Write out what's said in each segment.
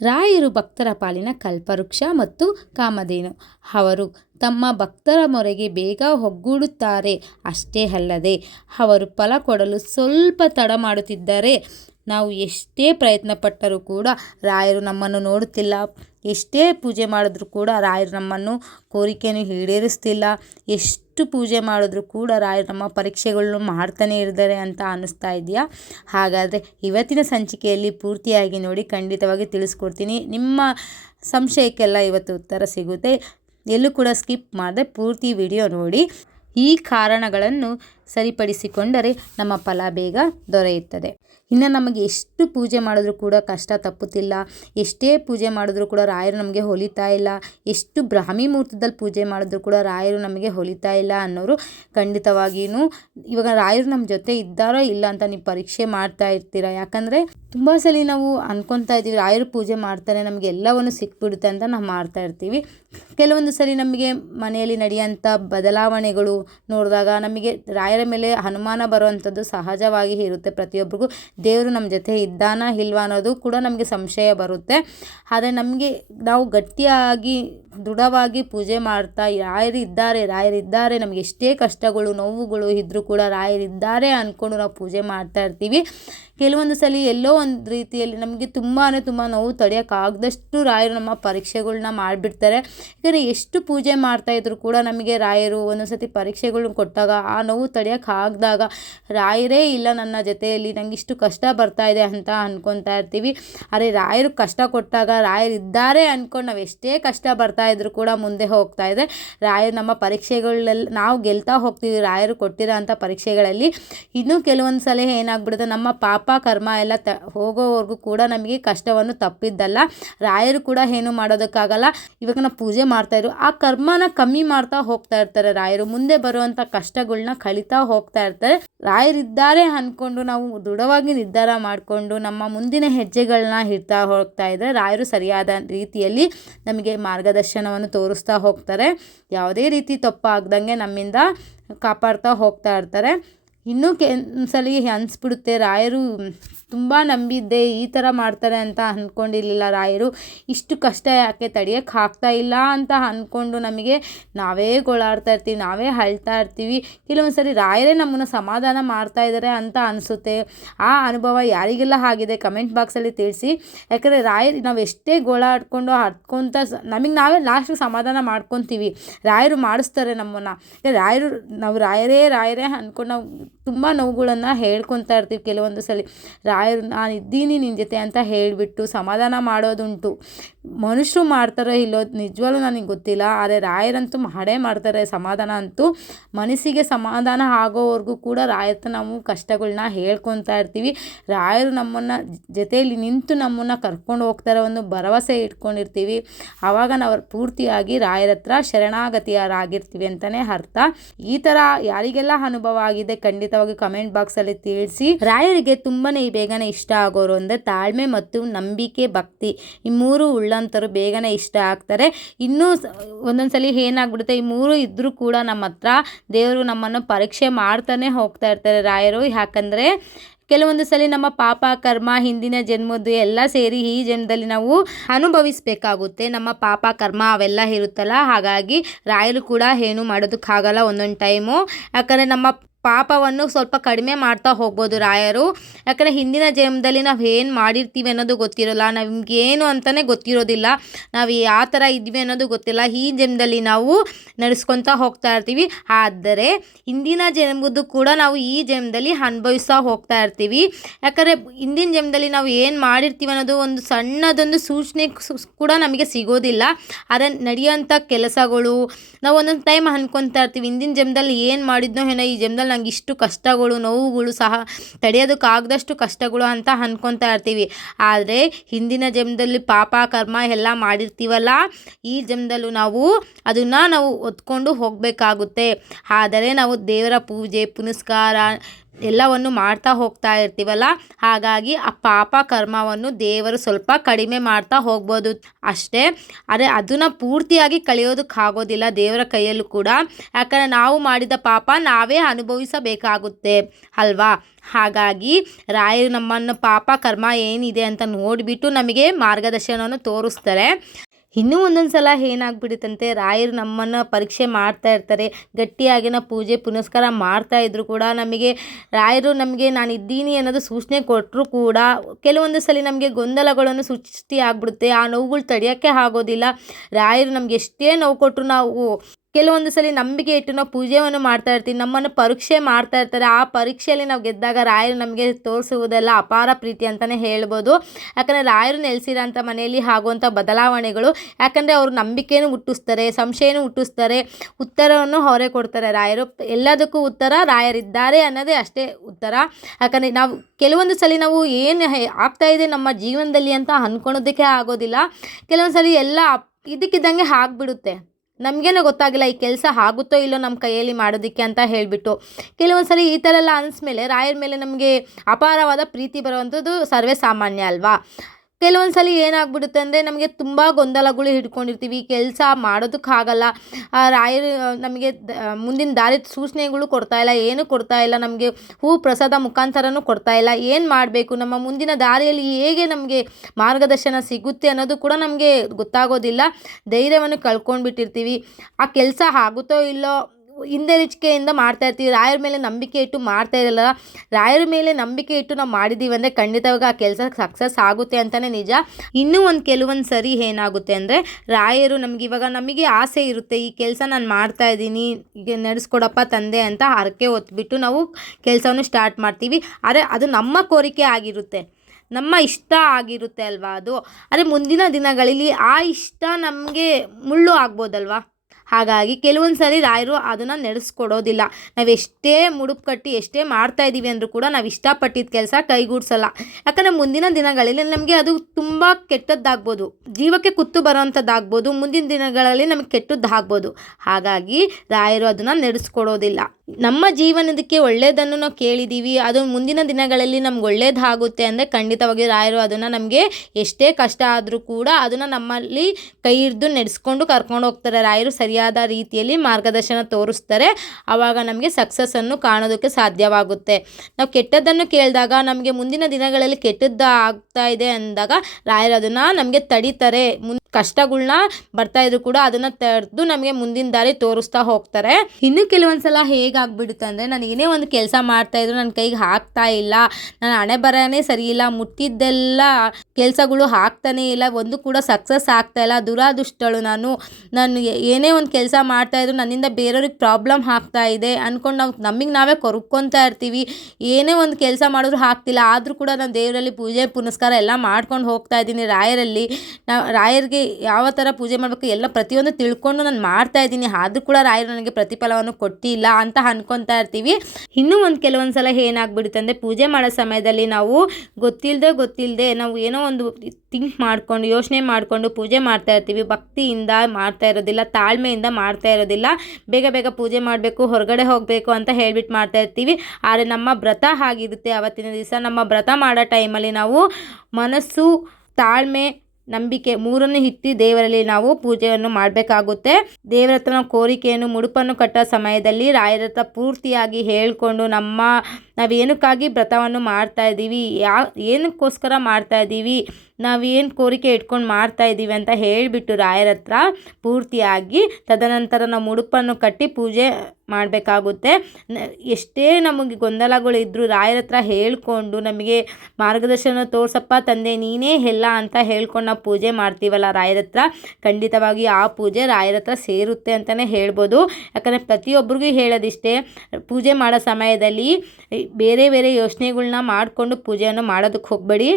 ರಾಯರು ಭಕ್ತರ ಪಾಲಿನ ಕಲ್ಪವೃಕ್ಷ ಮತ್ತು ಕಾಮಧೇನು. ಅವರು ತಮ್ಮ ಭಕ್ತರ ಮೊರೆಗೆ ಬೇಗ ಒಗ್ಗೂಡುತ್ತಾರೆ. ಅಷ್ಟೇ ಅಲ್ಲದೆ ಅವರು ಫಲ ಕೊಡಲು ಸ್ವಲ್ಪ ತಡ ಮಾಡುತ್ತಿದ್ದರೆ ನಾವು ಎಷ್ಟೇ ಪ್ರಯತ್ನ ಪಟ್ಟರೂ ಕೂಡ ರಾಯರು ನಮ್ಮನ್ನು ನೋಡುತ್ತಿಲ್ಲ. ಎಷ್ಟೇ ಪೂಜೆ ಮಾಡಿದ್ರೂ ಕೂಡ ರಾಯರು ನಮ್ಮನ್ನು ಕೋರಿಕೆಯನ್ನು ಈಡೇರಿಸ್ತಿಲ್ಲ. ಎಷ್ಟು ಪೂಜೆ ಮಾಡಿದ್ರೂ ಕೂಡ ರಾಯರು ನಮ್ಮ ಪರೀಕ್ಷೆಗಳನ್ನು ಮಾಡ್ತಾನೆ ಇದ್ದಾರೆ ಅಂತ ಅನ್ನಿಸ್ತಾ ಇದೆಯಾ? ಹಾಗಾದರೆ ಇವತ್ತಿನ ಸಂಚಿಕೆಯಲ್ಲಿ ಪೂರ್ತಿಯಾಗಿ ನೋಡಿ, ಖಂಡಿತವಾಗಿ ತಿಳಿಸ್ಕೊಡ್ತೀನಿ. ನಿಮ್ಮ ಸಂಶಯಕ್ಕೆಲ್ಲ ಇವತ್ತು ಉತ್ತರ ಸಿಗುತ್ತೆ. ಎಲ್ಲೂ ಕೂಡ ಸ್ಕಿಪ್ ಮಾಡದೆ ಪೂರ್ತಿ ವಿಡಿಯೋ ನೋಡಿ. ಈ ಕಾರಣಗಳನ್ನು ಸರಿಪಡಿಸಿಕೊಂಡರೆ ನಮ್ಮ ಫಲ ಬೇಗ ದೊರೆಯುತ್ತದೆ. ಇನ್ನು ನಮಗೆ ಎಷ್ಟು ಪೂಜೆ ಮಾಡಿದ್ರೂ ಕೂಡ ಕಷ್ಟ ತಪ್ಪುತ್ತಿಲ್ಲ. ಎಷ್ಟೇ ಪೂಜೆ ಮಾಡಿದ್ರೂ ಕೂಡ ರಾಯರು ನಮಗೆ ಹೊಲಿತಾ ಇಲ್ಲ. ಎಷ್ಟು ಬ್ರಾಹ್ಮಿ ಮುಹೂರ್ತದಲ್ಲಿ ಪೂಜೆ ಮಾಡಿದ್ರೂ ಕೂಡ ರಾಯರು ನಮಗೆ ಹೊಲಿತಾ ಇಲ್ಲ ಅನ್ನೋರು ಖಂಡಿತವಾಗಿಯೂ ಇವಾಗ ರಾಯರು ನಮ್ಮ ಜೊತೆ ಇದ್ದಾರೋ ಇಲ್ಲ ಅಂತ ನೀವು ಪರೀಕ್ಷೆ ಮಾಡ್ತಾ ಇರ್ತೀರ. ಯಾಕಂದರೆ ತುಂಬ ಸಲ ನಾವು ಅನ್ಕೊತಾ ಇದ್ದೀವಿ ರಾಯರು ಪೂಜೆ ಮಾಡ್ತಾರೆ, ನಮಗೆ ಎಲ್ಲವನ್ನು ಸಿಕ್ಬಿಡುತ್ತೆ ಅಂತ ನಾವು ಮಾಡ್ತಾ ಇರ್ತೀವಿ. ಕೆಲವೊಂದು ಸಲ ನಮಗೆ ಮನೆಯಲ್ಲಿ ನಡೆಯುವಂಥ ಬದಲಾವಣೆಗಳು ನೋಡಿದಾಗ ನಮಗೆ ರಾಯರ ಮೇಲೆ ಅನುಮಾನ ಬರುವಂಥದ್ದು ಸಹಜವಾಗಿ ಇರುತ್ತೆ. ಪ್ರತಿಯೊಬ್ಬರಿಗೂ ದೇವರು ನಮ್ಮ ಜೊತೆ ಇದ್ದಾನಾ ಇಲ್ವಾ ಅನ್ನೋದು ಕೂಡ ನಮಗೆ ಸಂಶಯ ಬರುತ್ತೆ. ಆದರೆ ನಮಗೆ ನಾವು ಗಟ್ಟಿಯಾಗಿ ದೃಢವಾಗಿ ಪೂಜೆ ಮಾಡ್ತಾ ರಾಯರಿದ್ದಾರೆ ನಮಗೆ ಎಷ್ಟೇ ಕಷ್ಟಗಳು ನೋವುಗಳು ಇದ್ದರೂ ಕೂಡ ರಾಯರಿದ್ದಾರೆ ಅಂದ್ಕೊಂಡು ನಾವು ಪೂಜೆ ಮಾಡ್ತಾ ಇರ್ತೀವಿ. ಕೆಲವೊಂದು ಸಲ ಎಲ್ಲೋ ಒಂದು ರೀತಿಯಲ್ಲಿ ನಮಗೆ ತುಂಬ ನೋವು ತಡೆಯೋಕ್ಕಾಗದಷ್ಟು ರಾಯರು ನಮ್ಮ ಪರೀಕ್ಷೆಗಳನ್ನ ಮಾಡಿಬಿಡ್ತಾರೆ. ಯಾಕಂದರೆ ಎಷ್ಟು ಪೂಜೆ ಮಾಡ್ತಾಯಿದ್ರು ಕೂಡ ನಮಗೆ ರಾಯರು ಒಂದೊಂದು ಸತಿ ಪರೀಕ್ಷೆಗಳನ್ನ ಕೊಟ್ಟಾಗ ಆ ನೋವು ತಡೆಯೋಕ್ಕಾಗದಾಗ ರಾಯರೇ ಇಲ್ಲ ನನ್ನ ಜೊತೆಯಲ್ಲಿ, ನಂಗೆ ಇಷ್ಟು ಕಷ್ಟ ಬರ್ತಾ ಇದೆ ಅಂತ ಅಂದ್ಕೊತಾ ಇರ್ತೀವಿ. ಆದರೆ ರಾಯರು ಕಷ್ಟ ಕೊಟ್ಟಾಗ ರಾಯರಿದ್ದಾರೆ ಅಂದ್ಕೊಂಡು ನಾವು ಎಷ್ಟೇ ಕಷ್ಟ ಬರ್ತಾ ಇದ್ರು ಕೂಡ ಮುಂದೆ ಹೋಗ್ತಾ ಇದೆ. ರಾಯರು ನಮ್ಮ ಪರೀಕ್ಷೆಗಳಲ್ಲಿ ನಾವು ಗೆಲ್ತಾ ಹೋಗ್ತೀವಿ ರಾಯರು ಕೊಟ್ಟಿರೋ ಅಂಥ ಪರೀಕ್ಷೆಗಳಲ್ಲಿ. ಇನ್ನೂ ಕೆಲವೊಂದು ಸಲ ಏನಾಗ್ಬಿಡುತ್ತೆ, ನಮ್ಮ ಪಾಪ ಕರ್ಮ ಎಲ್ಲ ಹೋಗೋವರೆಗೂ ಕೂಡ ನಮಗೆ ಕಷ್ಟವನ್ನು ತಪ್ಪಿದ್ದಲ್ಲ. ರಾಯರು ಕೂಡ ಏನು ಮಾಡೋದಕ್ಕಾಗಲ್ಲ. ಇವಾಗ ನಾವು ಪೂಜೆ ಮಾಡ್ತಾಯಿದ್ರು ಆ ಕರ್ಮನ ಕಮ್ಮಿ ಮಾಡ್ತಾ ಹೋಗ್ತಾ ಇರ್ತಾರೆ ರಾಯರು. ಮುಂದೆ ಬರುವಂಥ ಕಷ್ಟಗಳನ್ನ ಕಳೀತಾ ಹೋಗ್ತಾ ಇರ್ತಾರೆ. ರಾಯರಿದ್ದಾರೆ ಅಂದ್ಕೊಂಡು ನಾವು ದೃಢವಾಗಿ ನಿರ್ಧಾರ ಮಾಡಿಕೊಂಡು ನಮ್ಮ ಮುಂದಿನ ಹೆಜ್ಜೆಗಳನ್ನ ಇಡ್ತಾ ಹೋಗ್ತಾ ಇದ್ದರೆ ರಾಯರು ಸರಿಯಾದ ರೀತಿಯಲ್ಲಿ ನಮಗೆ ಮಾರ್ಗದರ್ಶನವನ್ನು ತೋರಿಸ್ತಾ ಹೋಗ್ತಾರೆ. ಯಾವುದೇ ರೀತಿ ತಪ್ಪಾಗ್ದಂಗೆ ನಮ್ಮಿಂದ ಕಾಪಾಡ್ತಾ ಹೋಗ್ತಾ ಇರ್ತಾರೆ. ಇನ್ನೂ ಸಲ ಅನಿಸ್ಬಿಡುತ್ತೆ ರಾಯರು ತುಂಬ ನಂಬಿದ್ದೆ, ಈ ಥರ ಮಾಡ್ತಾರೆ ಅಂತ ಅಂದ್ಕೊಂಡಿರಲಿಲ್ಲ. ರಾಯರು ಇಷ್ಟು ಕಷ್ಟ ಯಾಕೆ ತಡೆಯೋಕ್ಕಾಗ್ತಾ ಇಲ್ಲ ಅಂತ ಅಂದ್ಕೊಂಡು ನಮಗೆ ನಾವೇ ಗೋಳಾಡ್ತಾ ಇರ್ತೀವಿ, ನಾವೇ ಅಳ್ತಾ ಇರ್ತೀವಿ. ಕೆಲವೊಂದು ಸರಿ ರಾಯರೇ ನಮ್ಮನ್ನು ಸಮಾಧಾನ ಮಾಡ್ತಾ ಇದ್ದಾರೆ ಅಂತ ಅನಿಸುತ್ತೆ. ಆ ಅನುಭವ ಯಾರಿಗೆಲ್ಲ ಆಗಿದೆ ಕಮೆಂಟ್ ಬಾಕ್ಸಲ್ಲಿ ತಿಳಿಸಿ. ಯಾಕಂದರೆ ರಾಯರು ನಾವು ಎಷ್ಟೇ ಗೋಳಾಡ್ಕೊಂಡು ಹತ್ಕೊಂತ ನಮಗೆ ನಾವೇ ಲಾಸ್ಟಿಗೆ ಸಮಾಧಾನ ಮಾಡ್ಕೊತೀವಿ. ರಾಯರು ಮಾಡಿಸ್ತಾರೆ ನಮ್ಮನ್ನು. ನಾವು ರಾಯರೇ ಅಂದ್ಕೊಂಡು ನಾವು ತುಂಬ ನೋವುಗಳನ್ನು ಹೇಳ್ಕೊತಾ ಇರ್ತೀವಿ. ಕೆಲವೊಂದು ಸಲ ರಾಯರು ನಾನು ಇದ್ದೀನಿ ನಿನ್ನ ಜೊತೆ ಅಂತ ಹೇಳಿಬಿಟ್ಟು ಸಮಾಧಾನ ಮಾಡೋದುಂಟು. ಮನುಷ್ಯರು ಮಾಡ್ತಾರೋ ಇಲ್ಲೋ ನಿಜವಾಗ್ಲೂ ನನಗೆ ಗೊತ್ತಿಲ್ಲ. ಆದರೆ ರಾಯರಂತೂ ಮಾಡೇ ಮಾಡ್ತಾರೆ ಸಮಾಧಾನ ಅಂತೂ. ಮನಸ್ಸಿಗೆ ಸಮಾಧಾನ ಆಗೋವರೆಗೂ ಕೂಡ ರಾಯರ ನಾವು ಕಷ್ಟಗಳನ್ನ ಹೇಳ್ಕೊತಾ ಇರ್ತೀವಿ. ರಾಯರು ನಮ್ಮನ್ನು ಜೊತೆಯಲ್ಲಿ ನಿಂತು ನಮ್ಮನ್ನು ಕರ್ಕೊಂಡು ಹೋಗ್ತಾರೆ ಒಂದು ಭರವಸೆ ಇಟ್ಕೊಂಡಿರ್ತೀವಿ. ಆವಾಗ ನಾವು ಪೂರ್ತಿಯಾಗಿ ರಾಯರ ಹತ್ರ ಶರಣಾಗತಿಯರಾಗಿರ್ತೀವಿ ಅಂತಲೇ ಅರ್ಥ. ಈ ಥರ ಯಾರಿಗೆಲ್ಲ ಅನುಭವ ಆಗಿದೆ ಖಂಡಿತವಾಗಿ ಕಮೆಂಟ್ ಬಾಕ್ಸಲ್ಲಿ ತಿಳಿಸಿ. ರಾಯರಿಗೆ ತುಂಬನೇ ಬೇಗನೆ ಇಷ್ಟ ಆಗೋರು ಅಂದರೆ ತಾಳ್ಮೆ ಮತ್ತು ನಂಬಿಕೆ, ಭಕ್ತಿ, ಈ ಮೂರು ಉಳ್ಳಂಥರು ಬೇಗನೆ ಇಷ್ಟ ಆಗ್ತಾರೆ. ಇನ್ನೂ ಒಂದೊಂದ್ಸಲಿ ಏನಾಗ್ಬಿಡುತ್ತೆ, ಈ ಮೂರು ಇದ್ದರೂ ಕೂಡ ನಮ್ಮ ಹತ್ರ ದೇವರು ನಮ್ಮನ್ನು ಪರೀಕ್ಷೆ ಮಾಡ್ತಾನೆ ಹೋಗ್ತಾ ಇರ್ತಾರೆ ರಾಯರು. ಯಾಕಂದರೆ ಕೆಲವೊಂದು ಸಲ ನಮ್ಮ ಪಾಪ ಕರ್ಮ ಹಿಂದಿನ ಜನ್ಮದ್ದು ಎಲ್ಲ ಸೇರಿ ಈ ಜನ್ಮದಲ್ಲಿ ನಾವು ಅನುಭವಿಸಬೇಕಾಗುತ್ತೆ. ನಮ್ಮ ಪಾಪ ಕರ್ಮ ಅವೆಲ್ಲ ಇರುತ್ತಲ್ಲ, ಹಾಗಾಗಿ ರಾಯರು ಕೂಡ ಏನು ಮಾಡೋದಕ್ಕಾಗಲ್ಲ ಒಂದೊಂದು ಟೈಮು. ಯಾಕಂದರೆ ನಮ್ಮ ಪಾಪವನ್ನು ಸ್ವಲ್ಪ ಕಡಿಮೆ ಮಾಡ್ತಾ ಹೋಗ್ಬೋದು ರಾಯರು. ಯಾಕಂದರೆ ಹಿಂದಿನ ಜನ್ಮದಲ್ಲಿ ನಾವು ಏನು ಮಾಡಿರ್ತೀವಿ ಅನ್ನೋದು ಗೊತ್ತಿರೋಲ್ಲ, ನಮಗೇನು ಅಂತಲೇ ಗೊತ್ತಿರೋದಿಲ್ಲ, ನಾವು ಯಾವ ಥರ ಇದ್ವಿ ಅನ್ನೋದು ಗೊತ್ತಿಲ್ಲ. ಈ ಜನ್ಮದಲ್ಲಿ ನಾವು ನಡೆಸ್ಕೊತಾ ಹೋಗ್ತಾ ಇರ್ತೀವಿ. ಆದರೆ ಹಿಂದಿನ ಜನ್ಮದ್ದು ಕೂಡ ನಾವು ಈ ಜನ್ಮದಲ್ಲಿ ಅನುಭವಿಸ್ತಾ ಹೋಗ್ತಾ ಇರ್ತೀವಿ. ಯಾಕಂದರೆ ಹಿಂದಿನ ಜನ್ಮದಲ್ಲಿ ನಾವು ಏನು ಮಾಡಿರ್ತೀವಿ ಅನ್ನೋದು ಒಂದು ಸಣ್ಣದೊಂದು ಸೂಚನೆ ಕೂಡ ನಮಗೆ ಸಿಗೋದಿಲ್ಲ. ಆದರೆ ನಡೆಯೋಂಥ ಕೆಲಸಗಳು ನಾವು ಒಂದೊಂದು ಟೈಮ್ ಅಂದ್ಕೊತಾ ಇರ್ತೀವಿ, ಹಿಂದಿನ ಜನ್ಮದಲ್ಲಿ ಏನು ಮಾಡಿದ್ನೋ ಏನೋ ಈ ಜನ್ಮದಲ್ಲಿ ನಂಗೆ ಇಷ್ಟು ಕಷ್ಟಗಳು ನೋವುಗಳು ಸಹ ತಡೆಯೋದಕ್ಕಾಗದಷ್ಟು ಕಷ್ಟಗಳು ಅಂತ ಅಂದ್ಕೊತಾ ಇರ್ತೀವಿ. ಆದರೆ ಹಿಂದಿನ ಜನ್ಮದಲ್ಲಿ ಪಾಪ ಕರ್ಮ ಎಲ್ಲ ಮಾಡಿರ್ತೀವಲ್ಲ, ಈ ಜನ್ಮದಲ್ಲೂ ನಾವು ಅದನ್ನು ಹೊತ್ಕೊಂಡು ಹೋಗಬೇಕಾಗುತ್ತೆ. ಆದರೆ ನಾವು ದೇವರ ಪೂಜೆ ಪುನಸ್ಕಾರ ಎಲ್ಲವನ್ನು ಮಾಡ್ತಾ ಹೋಗ್ತಾ ಇರ್ತೀವಲ್ಲ, ಹಾಗಾಗಿ ಆ ಪಾಪ ಕರ್ಮವನ್ನು ದೇವರು ಸ್ವಲ್ಪ ಕಡಿಮೆ ಮಾಡ್ತಾ ಹೋಗ್ಬೋದು ಅಷ್ಟೇ. ಆದರೆ ಅದನ್ನು ಪೂರ್ತಿಯಾಗಿ ಕಳೆಯೋದಕ್ಕಾಗೋದಿಲ್ಲ ದೇವರ ಕೈಯಲ್ಲೂ ಕೂಡ, ಯಾಕಂದರೆ ನಾವು ಮಾಡಿದ ಪಾಪ ನಾವೇ ಅನುಭವಿಸಬೇಕಾಗುತ್ತೆ ಅಲ್ವಾ. ಹಾಗಾಗಿ ರಾಯರು ನಮ್ಮನ್ನು ಪಾಪ ಕರ್ಮ ಏನಿದೆ ಅಂತ ನೋಡಿಬಿಟ್ಟು ನಮಗೆ ಮಾರ್ಗದರ್ಶನವನ್ನು ತೋರಿಸ್ತಾರೆ. ಇನ್ನೂ ಒಂದೊಂದು ಸಲ ಏನಾಗ್ಬಿಡುತ್ತಂತೆ, ರಾಯರು ನಮ್ಮನ್ನು ಪರೀಕ್ಷೆ ಮಾಡ್ತಾ ಇರ್ತಾರೆ. ಗಟ್ಟಿಯಾಗಿನ ಪೂಜೆ ಪುನಸ್ಕಾರ ಮಾಡ್ತಾ ಇದ್ರು ಕೂಡ ನಮಗೆ ರಾಯರು ನಮಗೆ ನಾನು ಇದ್ದೀನಿ ಅನ್ನೋದು ಸೂಚನೆ ಕೊಟ್ಟರು ಕೂಡ ಕೆಲವೊಂದು ಸಲ ನಮಗೆ ಗೊಂದಲಗಳನ್ನು ಸೃಷ್ಟಿ ಆಗ್ಬಿಡುತ್ತೆ. ಆ ನೋವುಗಳು ತಡೆಯೋಕ್ಕೆ ಆಗೋದಿಲ್ಲ. ರಾಯರು ನಮ್ಗೆ ಎಷ್ಟೇ ನೋವು ಕೊಟ್ಟರು ನಾವು ಕೆಲವೊಂದು ಸಲ ನಂಬಿಕೆ ಇಟ್ಟು ನಾವು ಪೂಜೆಯನ್ನು ಮಾಡ್ತಾ ಇರ್ತೀವಿ, ನಮ್ಮನ್ನು ಪರೀಕ್ಷೆ ಮಾಡ್ತಾ ಇರ್ತಾರೆ. ಆ ಪರೀಕ್ಷೆಯಲ್ಲಿ ನಾವು ಗೆದ್ದಾಗ ರಾಯರು ನಮಗೆ ತೋರಿಸುವುದೆಲ್ಲ ಅಪಾರ ಪ್ರೀತಿ ಅಂತಲೇ ಹೇಳ್ಬೋದು. ಯಾಕಂದರೆ ರಾಯರು ನೆಲೆಸಿರೋಂಥ ಮನೆಯಲ್ಲಿ ಆಗುವಂಥ ಬದಲಾವಣೆಗಳು, ಯಾಕಂದರೆ ಅವರು ನಂಬಿಕೆಯನ್ನು ಹುಟ್ಟಿಸ್ತಾರೆ, ಸಂಶಯನೂ ಹುಟ್ಟಿಸ್ತಾರೆ, ಉತ್ತರವನ್ನು ಅವರೇ ಕೊಡ್ತಾರೆ. ರಾಯರು ಎಲ್ಲದಕ್ಕೂ ಉತ್ತರ ರಾಯರಿದ್ದಾರೆ ಅನ್ನೋದೇ ಅಷ್ಟೇ ಉತ್ತರ. ಯಾಕಂದರೆ ನಾವು ಕೆಲವೊಂದು ಸಲ ನಾವು ಏನು ಆಗ್ತಾಯಿದೆ ನಮ್ಮ ಜೀವನದಲ್ಲಿ ಅಂತ ಅಂದ್ಕೊಳೋದಕ್ಕೆ ಆಗೋದಿಲ್ಲ. ಕೆಲವೊಂದು ಸಲ ಎಲ್ಲ ಇದಕ್ಕಿದ್ದಂಗೆ ಆಗಿಬಿಡುತ್ತೆ, ನಮಗೇನೋ ಗೊತ್ತಾಗಿಲ್ಲ ಈ ಕೆಲಸ ಆಗುತ್ತೋ ಇಲ್ಲೋ ನಮ್ಮ ಕೈಯಲ್ಲಿ ಮಾಡೋದಕ್ಕೆ ಅಂತ ಹೇಳಿಬಿಟ್ಟು. ಕೆಲವೊಂದು ಸಲ ಈ ಥರ ಎಲ್ಲ ಅನಿಸ್ಮೇಲೆ ರಾಯರ ಮೇಲೆ ನಮಗೆ ಅಪಾರವಾದ ಪ್ರೀತಿ ಬರುವಂಥದ್ದು ಸರ್ವೇ ಸಾಮಾನ್ಯ ಅಲ್ವಾ. ಕೆಲವೊಂದು ಸಲ ಏನಾಗ್ಬಿಡುತ್ತೆ ಅಂದರೆ ನಮಗೆ ತುಂಬ ಗೊಂದಲಗಳು ಹಿಡ್ಕೊಂಡಿರ್ತೀವಿ, ಕೆಲಸ ಮಾಡೋದಕ್ಕಾಗಲ್ಲ. ರಾಯರು ನಮಗೆ ಮುಂದಿನ ದಾರಿ ಸೂಚನೆಗಳು ಕೊಡ್ತಾಯಿಲ್ಲ, ಏನೂ ಕೊಡ್ತಾಯಿಲ್ಲ, ನಮಗೆ ಹೂ ಪ್ರಸಾದ ಮುಖಾಂತರನೂ ಕೊಡ್ತಾಯಿಲ್ಲ. ಏನು ಮಾಡಬೇಕು, ನಮ್ಮ ಮುಂದಿನ ದಾರಿಯಲ್ಲಿ ಹೇಗೆ ನಮಗೆ ಮಾರ್ಗದರ್ಶನ ಸಿಗುತ್ತೆ ಅನ್ನೋದು ಕೂಡ ನಮಗೆ ಗೊತ್ತಾಗೋದಿಲ್ಲ. ಧೈರ್ಯವನ್ನು ಕಳ್ಕೊಂಡ್ಬಿಟ್ಟಿರ್ತೀವಿ. ಆ ಕೆಲಸ ಆಗುತ್ತೋ ಇಲ್ಲೋ ಹಿಂದೆರಿಚಿಕೆಯಿಂದ ಮಾಡ್ತಾಯಿರ್ತೀವಿ, ರಾಯರ ಮೇಲೆ ನಂಬಿಕೆ ಇಟ್ಟು ಮಾಡ್ತಾ ಇರಲ್ಲ. ರಾಯರ ಮೇಲೆ ನಂಬಿಕೆ ಇಟ್ಟು ನಾವು ಮಾಡಿದ್ದೀವಿ ಅಂದರೆ ಖಂಡಿತವಾಗಿ ಆ ಕೆಲಸ ಸಕ್ಸಸ್ ಆಗುತ್ತೆ ಅಂತಲೇ ನಿಜ. ಇನ್ನೂ ಕೆಲವೊಂದು ಸರಿ ಏನಾಗುತ್ತೆ ಅಂದರೆ ರಾಯರು ನಮಗೆ ಆಸೆ ಇರುತ್ತೆ, ಈ ಕೆಲಸ ನಾನು ಮಾಡ್ತಾಯಿದ್ದೀನಿ, ಈಗ ನಡೆಸ್ಕೊಡಪ್ಪ ತಂದೆ ಅಂತ ಹರಕೆ ಹೊತ್ಬಿಟ್ಟು ನಾವು ಕೆಲಸವನ್ನು ಸ್ಟಾರ್ಟ್ ಮಾಡ್ತೀವಿ. ಆದರೆ ಅದು ನಮ್ಮ ಕೋರಿಕೆ ಆಗಿರುತ್ತೆ, ನಮ್ಮ ಇಷ್ಟ ಆಗಿರುತ್ತೆ ಅಲ್ವಾ ಅದು. ಆದರೆ ಮುಂದಿನ ದಿನಗಳಲ್ಲಿ ಆ ಇಷ್ಟ ನಮಗೆ ಮುಳ್ಳು ಆಗ್ಬೋದಲ್ವಾ. ಹಾಗಾಗಿ ಕೆಲವೊಂದು ಸರಿ ರಾಯರು ಅದನ್ನು ನಡೆಸ್ಕೊಡೋದಿಲ್ಲ. ನಾವೆಷ್ಟೇ ಮುಡುಪು ಕಟ್ಟಿ ಎಷ್ಟೇ ಮಾಡ್ತಾಯಿದ್ದೀವಿ ಅಂದರೂ ಕೂಡ ನಾವು ಇಷ್ಟಪಟ್ಟಿದ್ದ ಕೆಲಸ ಕೈಗೂಡಿಸಲ್ಲ. ಯಾಕಂದರೆ ಮುಂದಿನ ದಿನಗಳಲ್ಲಿ ನಮಗೆ ಅದು ತುಂಬ ಕೆಟ್ಟದ್ದಾಗ್ಬೋದು, ಜೀವಕ್ಕೆ ಕುತ್ತು ಬರೋವಂಥದ್ದಾಗ್ಬೋದು, ಮುಂದಿನ ದಿನಗಳಲ್ಲಿ ನಮಗೆ ಕೆಟ್ಟದ್ದಾಗ್ಬೋದು. ಹಾಗಾಗಿ ರಾಯರು ಅದನ್ನು ನಡೆಸ್ಕೊಡೋದಿಲ್ಲ. ನಮ್ಮ ಜೀವನದಕ್ಕೆ ಒಳ್ಳೆಯದನ್ನು ನಾವು ಕೇಳಿದ್ದೀವಿ, ಅದು ಮುಂದಿನ ದಿನಗಳಲ್ಲಿ ನಮ್ಗೆ ಒಳ್ಳೇದಾಗುತ್ತೆ ಅಂದರೆ ಖಂಡಿತವಾಗಿ ರಾಯರು ಅದನ್ನು ನಮಗೆ ಎಷ್ಟೇ ಕಷ್ಟ ಆದರೂ ಕೂಡ ಅದನ್ನು ನಮ್ಮಲ್ಲಿ ಕೈ ಹಿಡಿದು ನಡೆಸ್ಕೊಂಡು ಕರ್ಕೊಂಡು ಹೋಗ್ತಾರೆ. ರಾಯರು ಸರಿಯಾದ ರೀತಿಯಲ್ಲಿ ಮಾರ್ಗದರ್ಶನ ತೋರಿಸ್ತಾರೆ, ಆವಾಗ ನಮಗೆ ಸಕ್ಸಸ್ಸನ್ನು ಕಾಣೋದಕ್ಕೆ ಸಾಧ್ಯವಾಗುತ್ತೆ. ನಾವು ಕೆಟ್ಟದ್ದನ್ನು ಕೇಳಿದಾಗ ನಮಗೆ ಮುಂದಿನ ದಿನಗಳಲ್ಲಿ ಕೆಟ್ಟದ್ದು ಆಗ್ತಾ ಇದೆ ಅಂದಾಗ ರಾಯರು ಅದನ್ನು ನಮಗೆ ತಡೀತಾರೆ. ಕಷ್ಟಗಳ್ನ ಬರ್ತಾಯಿದ್ರು ಕೂಡ ಅದನ್ನು ತಡೆದು ನಮಗೆ ಮುಂದಿನ ದಾರಿ ತೋರಿಸ್ತಾ ಹೋಗ್ತಾರೆ. ಇನ್ನು ಕೆಲವೊಂದು ಸಲ ಹೇಗಾಗ್ಬಿಡುತ್ತೆ ಅಂದರೆ ನಾನು ಏನೇ ಒಂದು ಕೆಲಸ ಮಾಡ್ತಾಯಿದ್ರು ನನ್ನ ಕೈಗೆ ಆಗ್ತಾ ಇಲ್ಲ, ನನ್ನ ಹಣೆ ಬರನೇ ಸರಿ ಇಲ್ಲ, ಮುಟ್ಟಿದ್ದೆಲ್ಲ ಕೆಲಸಗಳು ಆಗ್ತಾನೇ ಇಲ್ಲ, ಒಂದು ಕೂಡ ಸಕ್ಸಸ್ ಆಗ್ತಾ ಇಲ್ಲ, ದುರಾದೃಷ್ಟಳು ನಾನು ಏನೇ ಒಂದು ಕೆಲಸ ಮಾಡ್ತಾಯಿದ್ರು ನನ್ನಿಂದ ಬೇರೆಯವ್ರಿಗೆ ಪ್ರಾಬ್ಲಮ್ ಆಗ್ತಾ ಇದೆ ಅಂದ್ಕೊಂಡು ನಾವು ನಮಗೆ ನಾವೇ ಕೊರ್ಕೊತಾ ಇರ್ತೀವಿ. ಏನೇ ಒಂದು ಕೆಲಸ ಮಾಡಿದ್ರು ಆಗ್ತಿಲ್ಲ, ಆದರೂ ಕೂಡ ನಾನು ದೇವರಲ್ಲಿ ಪೂಜೆ ಪುನಸ್ಕಾರ ಎಲ್ಲ ಮಾಡ್ಕೊಂಡು ಹೋಗ್ತಾ ಇದ್ದೀನಿ. ರಾಯರಿಗೆ ಯಾವ ಥರ ಪೂಜೆ ಮಾಡಬೇಕು ಎಲ್ಲ ಪ್ರತಿಯೊಂದು ತಿಳ್ಕೊಂಡು ನಾನು ಮಾಡ್ತಾ ಇದ್ದೀನಿ, ಆದರೂ ಕೂಡ ರಾಯರು ನನಗೆ ಪ್ರತಿಫಲವನ್ನು ಕೊಟ್ಟಿಲ್ಲ ಅಂತ ಅನ್ಕೊತಾ ಇರ್ತೀವಿ. ಇನ್ನೂ ಕೆಲವೊಂದು ಸಲ ಏನಾಗ್ಬಿಡುತ್ತೆ ಅಂದರೆ ಪೂಜೆ ಮಾಡೋ ಸಮಯದಲ್ಲಿ ನಾವು ಗೊತ್ತಿಲ್ಲದೆ ನಾವು ಏನೋ ಒಂದು ಥಿಂಕ್ ಮಾಡಿಕೊಂಡು ಯೋಚನೆ ಮಾಡಿಕೊಂಡು ಪೂಜೆ ಮಾಡ್ತಾ ಇರ್ತೀವಿ. ಭಕ್ತಿಯಿಂದ ಮಾಡ್ತಾ ಇರೋದಿಲ್ಲ, ತಾಳ್ಮೆಯಿಂದ ಮಾಡ್ತಾ ಇರೋದಿಲ್ಲ. ಬೇಗ ಬೇಗ ಪೂಜೆ ಮಾಡಬೇಕು, ಹೊರಗಡೆ ಹೋಗಬೇಕು ಅಂತ ಹೇಳ್ಬಿಟ್ಟು ಮಾಡ್ತಾ ಇರ್ತೀವಿ. ಆದರೆ ನಮ್ಮ ವ್ರತ ಆಗಿರುತ್ತೆ ಅವತ್ತಿನ ದಿವಸ. ನಮ್ಮ ವ್ರತ ಮಾಡೋ ಟೈಮಲ್ಲಿ ನಾವು ಮನಸ್ಸು, ತಾಳ್ಮೆ, ನಂಬಿಕೆ ಮೂರನ್ನು ಇಟ್ಟು ದೇವರಲ್ಲಿ ನಾವು ಪೂಜೆಯನ್ನು ಮಾಡಬೇಕಾಗುತ್ತೆ. ದೇವರ ಹತ್ರ ನಾವು ಕೋರಿಕೆಯನ್ನು ಮುಡುಪನ್ನು ಕಟ್ಟೋ ಸಮಯದಲ್ಲಿ ರಾಯರ ಹತ್ರ ಪೂರ್ತಿಯಾಗಿ ಹೇಳ್ಕೊಂಡು ನಾವೇನಕ್ಕಾಗಿ ವ್ರತವನ್ನು ಮಾಡ್ತಾ ಇದ್ದೀವಿ, ಏನಕ್ಕೋಸ್ಕರ ಮಾಡ್ತಾ ಇದ್ದೀವಿ, ನಾವೇನು ಕೋರಿಕೆ ಇಟ್ಕೊಂಡು ಮಾಡ್ತಾ ಇದ್ದೀವಿ ಅಂತ ಹೇಳಿಬಿಟ್ಟು ರಾಯರ ಹತ್ರ ಪೂರ್ತಿಯಾಗಿ ತದನಂತರ ನಾವು ಮುಡುಪನ್ನು ಕಟ್ಟಿ ಪೂಜೆ ಮಾಡಬೇಕಾಗುತ್ತೆ. ಎಷ್ಟೇ ನಮಗೆ ಗೊಂದಲಗಳು ಇದ್ದರೂ ರಾಯರ ಹತ್ರ ಹೇಳ್ಕೊಂಡು ನಮಗೆ ಮಾರ್ಗದರ್ಶನ ತೋರ್ಸಪ್ಪ ತಂದೆ ನೀನೇ ಎಲ್ಲ ಅಂತ ಹೇಳ್ಕೊಂಡು ನಾವು ಪೂಜೆ ಮಾಡ್ತೀವಲ್ಲ ರಾಯರ ಹತ್ರ, ಖಂಡಿತವಾಗಿ ಆ ಪೂಜೆ ರಾಯರ ಹತ್ರ ಸೇರುತ್ತೆ ಅಂತಲೇ ಹೇಳ್ಬೋದು. ಯಾಕಂದರೆ ಪ್ರತಿಯೊಬ್ಬರಿಗೂ ಹೇಳೋದಿಷ್ಟೇ, ಪೂಜೆ ಮಾಡೋ ಸಮಯದಲ್ಲಿ ಬೇರೆ ಬೇರೆ ಯೋಚನೆಗಳ್ನ ಮಾಡಿಕೊಂಡು ಪೂಜೆಯನ್ನು ಮಾಡೋದಕ್ಕೆ ಹೋಗಬೇಡಿ.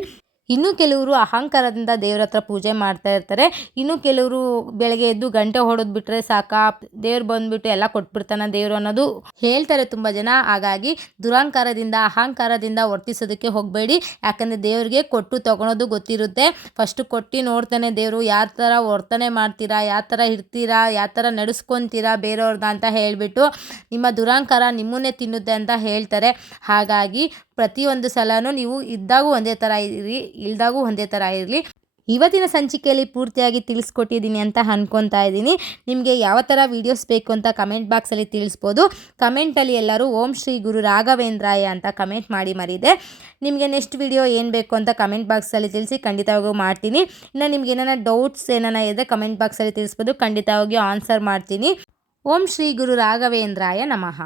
ಇನ್ನು ಕೆಲವರು ಅಹಂಕಾರದಿಂದ ದೇವ್ರ ಹತ್ರ ಪೂಜೆ ಮಾಡ್ತಾ ಇರ್ತಾರೆ. ಇನ್ನು ಕೆಲವರು ಬೆಳಗ್ಗೆ ಎದ್ದು ಗಂಟೆ ಹೊಡೆದು ಬಿಟ್ರೆ ಸಾಕಾ, ದೇವ್ರು ಬಂದ್ಬಿಟ್ಟು ಎಲ್ಲ ಕೊಟ್ಬಿಡ್ತಾನ ದೇವ್ರು ಅನ್ನೋದು ಹೇಳ್ತಾರೆ ತುಂಬ ಜನ. ಹಾಗಾಗಿ ದುರಹಂಕಾರದಿಂದ ಅಹಂಕಾರದಿಂದ ವರ್ತಿಸೋದಕ್ಕೆ ಹೋಗಬೇಡಿ. ಯಾಕಂದರೆ ದೇವ್ರಿಗೆ ಕೊಟ್ಟು ತಗೊಳೋದು ಗೊತ್ತಿರುತ್ತೆ. ಫಸ್ಟು ಕೊಟ್ಟು ನೋಡ್ತಾನೆ ದೇವರು, ಯಾವ ಥರ ವರ್ತನೆ ಮಾಡ್ತೀರಾ, ಯಾವ ಥರ ಇರ್ತೀರಾ, ಯಾವ ಥರ ನಡೆಸ್ಕೊತೀರಾ ಬೇರೆಯವ್ರನ್ನ ಅಂತ ಹೇಳಿಬಿಟ್ಟು ನಿಮ್ಮ ದುರಹಂಕಾರ ನಿಮ್ಮನ್ನೇ ತಿನ್ನುತ್ತೆ ಅಂತ ಹೇಳ್ತಾರೆ. ಹಾಗಾಗಿ ಪ್ರತಿಯೊಂದು ಸಲನೂ ನೀವು ಇದ್ದಾಗೂ ಒಂದೇ ಥರ ಇರಿ, ಇಲ್ದಾಗೂ ಒಂದೇ ಥರ ಇರಲಿ. ಇವತ್ತಿನ ಸಂಚಿಕೆಯಲ್ಲಿ ಪೂರ್ತಿಯಾಗಿ ತಿಳಿಸ್ಕೊಟ್ಟಿದ್ದೀನಿ ಅಂತ ಅನ್ಕೊತಾ ಇದ್ದೀನಿ. ನಿಮಗೆ ಯಾವ ಥರ ವೀಡಿಯೋಸ್ ಬೇಕು ಅಂತ ಕಮೆಂಟ್ ಬಾಕ್ಸಲ್ಲಿ ತಿಳಿಸ್ಬೋದು. ಕಮೆಂಟಲ್ಲಿ ಎಲ್ಲರೂ ಓಂ ಶ್ರೀ ಗುರು ರಾಘವೇಂದ್ರಾಯ ಅಂತ ಕಮೆಂಟ್ ಮಾಡಿ ಮರಿದೆ. ನಿಮಗೆ ನೆಕ್ಸ್ಟ್ ವಿಡಿಯೋ ಏನು ಬೇಕು ಅಂತ ಕಮೆಂಟ್ ಬಾಕ್ಸಲ್ಲಿ ತಿಳಿಸಿ, ಖಂಡಿತವಾಗೂ ಮಾಡ್ತೀನಿ. ಇನ್ನು ನಿಮ್ಗೆ ಏನಾರ ಡೌಟ್ಸ್ ಏನಾರ ಇದ್ದರೆ ಕಮೆಂಟ್ ಬಾಕ್ಸಲ್ಲಿ ತಿಳಿಸ್ಬೋದು, ಖಂಡಿತವಾಗಿ ಆನ್ಸರ್ ಮಾಡ್ತೀನಿ. ಓಂ ಶ್ರೀ ಗುರು ರಾಘವೇಂದ್ರಾಯ ನಮಃ.